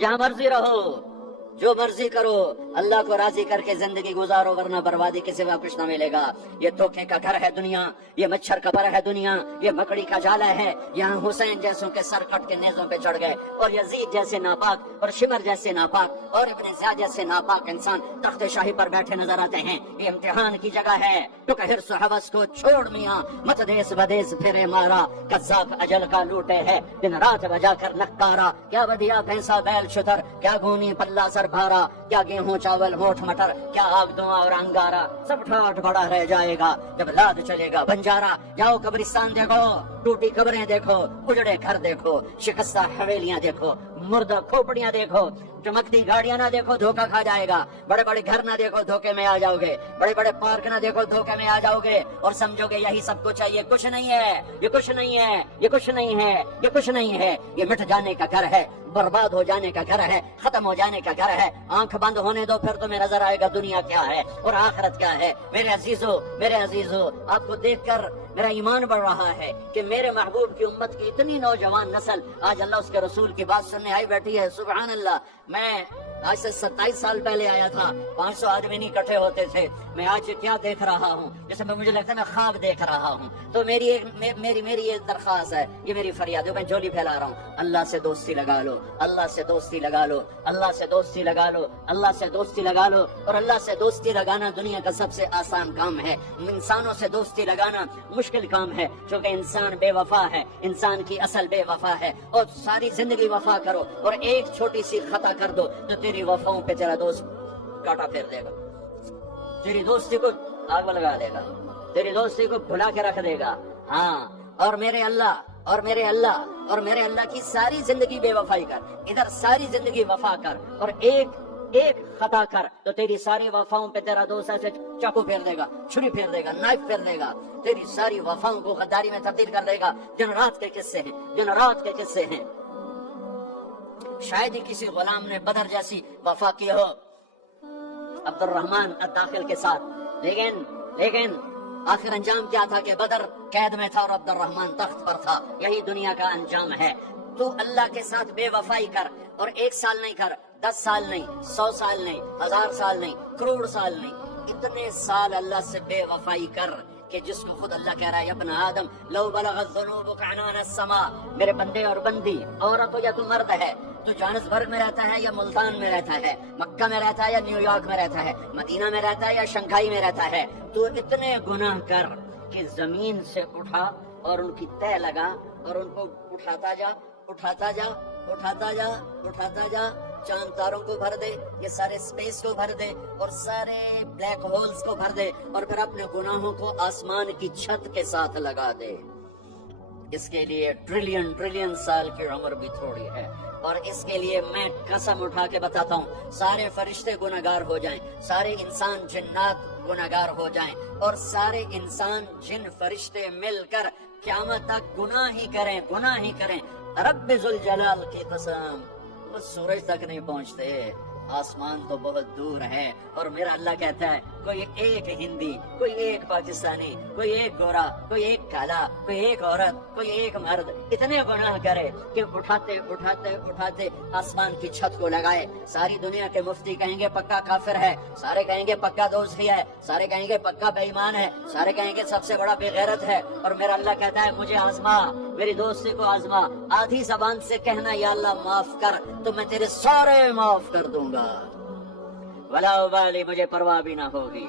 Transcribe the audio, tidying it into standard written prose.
جہاں مرضی رہو، جو مرضی کرو، اللہ کو راضی کر کے زندگی گزارو، ورنہ بربادی کے سوا کچھ نہ ملے گا۔ یہ دھوکے کا گھر ہے دنیا، یہ مچھر کا پر ہے دنیا، یہ مکڑی کا جالا ہے۔ یہاں حسین جیسوں کے سر کٹ کے نیزوں پہ چڑھ گئے، اور یزید جیسے ناپاک، اور شمر جیسے ناپاک، اور ابن زیاد جیسے ناپاک انسان تخت شاہی پر بیٹھے نظر آتے ہیں۔ یہ امتحان کی جگہ ہے، تو کہ حرص و ہوس کو چھوڑ میاں، مت دیس بدیس پھرے مارا، قذاق اجل کا لوٹے ہے دن رات بجا کر نکارا۔ کیا بدیا بھینسا بیل شتر، کیا گونی پلہ سر بھارا، کیا گیہوں چاول ہوٹھ مٹر، کیا آگ دھواں اور انگارا، سب ٹھاٹ بڑا رہ جائے گا جب لاد چلے گا بنجارا۔ جاؤ قبرستان دیکھو، ٹوٹی قبریں دیکھو، اجڑے گھر دیکھو، شکستہ حویلیاں دیکھو، مردہ کھوپڑیاں دیکھو، چمکتی گاڑیاں نہ دیکھو دھوکہ کھا جائے گا، بڑے بڑے گھر نہ دیکھو دھوکے میں آ جاؤ گے، بڑے بڑے پارک نہ دیکھو دھوکے میں آ جاؤ گے، اور سمجھو گے یہی سب کچھ ہے۔ یہ کچھ نہیں ہے، یہ کچھ نہیں ہے، یہ کچھ نہیں ہے، یہ کچھ نہیں ہے۔ یہ مٹ جانے کا گھر ہے، برباد ہو جانے کا گھر ہے، ختم ہو جانے کا گھر ہے۔ آنکھ بند ہونے دو، پھر تمہیں نظر آئے گا دنیا کیا ہے اور آخرت کیا ہے۔ میرے عزیزو، میرے عزیزو، آپ کو دیکھ کر میرا ایمان بڑھ رہا ہے کہ میرے محبوب کی امت کی اتنی نوجوان نسل آج اللہ اس کے رسول کی بات سننے آئی بیٹھی ہے۔ سبحان اللہ۔ میں آج سے 27 سال پہلے آیا تھا، 500 آدمی نہیں اکٹھے ہوتے تھے۔ میں آج کیا دیکھ رہا ہوں، جیسے مجھے لگتا ہے میں خواب دیکھ رہا ہوں۔ تو میری یہ درخواست ہے، یہ میری فریاد ہے، میں جھولی پھیلا رہا ہوں، اللہ سے دوستی لگا لو، اللہ سے دوستی لگا لو، اللہ سے دوستی لگا لو، اللہ سے دوستی لگا لو۔ اور اللہ سے دوستی لگانا دنیا کا سب سے آسان کام ہے۔ انسانوں سے دوستی لگانا مشکل کام ہے، کیونکہ انسان بے وفا ہے، انسان کی اصل بے وفا ہے۔ اور ساری زندگی وفا کرو اور ایک چھوٹی سی خطا کر دو تو تیری وفاؤں پہ تیرا دوست کاٹا پھیر دے گا، تیری دوستی کو آگ لگا دے گا، تیری دوستی کو بھلا کے رکھ دے گا۔ ہاں، اور میرے اللہ کی ساری زندگی بے وفائی کر، ادھر ساری زندگی وفا کر، اور ایک خطا کر تو تیری ساری وفاؤں پہ تیرا دوست ایسے چاقو پھیر دے گا، چھری پھیر دے گا، نائف پھیر دے گا، تیری ساری وفاؤں کو غداری میں تبدیل کر دے گا۔ دن رات کے قصے ہیں، دن رات کے قصے ہیں۔ شاید ہی کسی غلام نے بدر جیسی وفا کی ہو عبد الرحمن الداخل کے ساتھ، لیکن آخر انجام کیا تھا کہ بدر قید میں تھا اور عبد الرحمن تخت پر تھا۔ یہی دنیا کا انجام ہے۔ تو اللہ کے ساتھ بے وفائی کر، اور 1 سال نہیں کر، 10 سال نہیں، 100 سال نہیں، 1000 سال نہیں، کروڑ سال نہیں، اتنے سال اللہ سے بے وفائی کر کہ جس کو خود اللہ کہہ رہا ہے ابن آدم لو بلغت ذنوبک عنان السماء، میرے بندے اور بندی، عورت ہو یا تو مرد ہے، تو جوہانسبرگ میں رہتا ہے یا ملتان میں رہتا ہے، مکہ میں رہتا ہے یا نیو یارک میں رہتا ہے، مدینہ میں رہتا ہے یا شنگھائی میں رہتا ہے، تو اتنے گناہ کر کہ زمین سے اٹھا اور ان کی تہ لگا اور ان کو اٹھاتا جا، اٹھاتا جا، اٹھاتا جا، اٹھاتا جا، چاند تاروں کو بھر دے، یہ سارے سپیس کو بھر دے، اور سارے بلیک ہولز کو بھر دے، اور پھر اپنے گناہوں کو آسمان کی چھت کے ساتھ لگا دے۔ اس کے لیے ٹریلین سال کی عمر بھی تھوڑی ہے، اور اس کے لیے میں قسم اٹھا کے بتاتا ہوں، سارے فرشتے گناہگار ہو جائیں، سارے انسان جنات گناہگار ہو جائیں، اور سارے انسان جن فرشتے مل کر قیامت تک گناہ ہی کریں، رب ذوالجلال کی قسم، وہ سورج تک نہیں پہنچتے، آسمان تو بہت دور ہے۔ اور میرا اللہ کہتا ہے کوئی ایک ہندی، کوئی ایک پاکستانی، کوئی ایک گورا، کوئی ایک کالا، کوئی ایک عورت، کوئی ایک مرد اتنے گناہ کرے کہ اٹھاتے اٹھاتے اٹھاتے آسمان کی چھت کو لگائے، ساری دنیا کے مفتی کہیں گے پکا کافر ہے، سارے کہیں گے پکا دوست ہی ہے، سارے کہیں گے پکا بے ایمان ہے، سارے کہیں گے سب سے بڑا بے غیرت ہے، اور میرا اللہ کہتا ہے مجھے آزما، میری دوستی کو آزما، آدھی زبان سے کہنا یا اللہ معاف کر تو میں تیرے سارے معاف کر دوں گا، ولا ابالی، مجھے پرواہ بھی نہ ہوگی،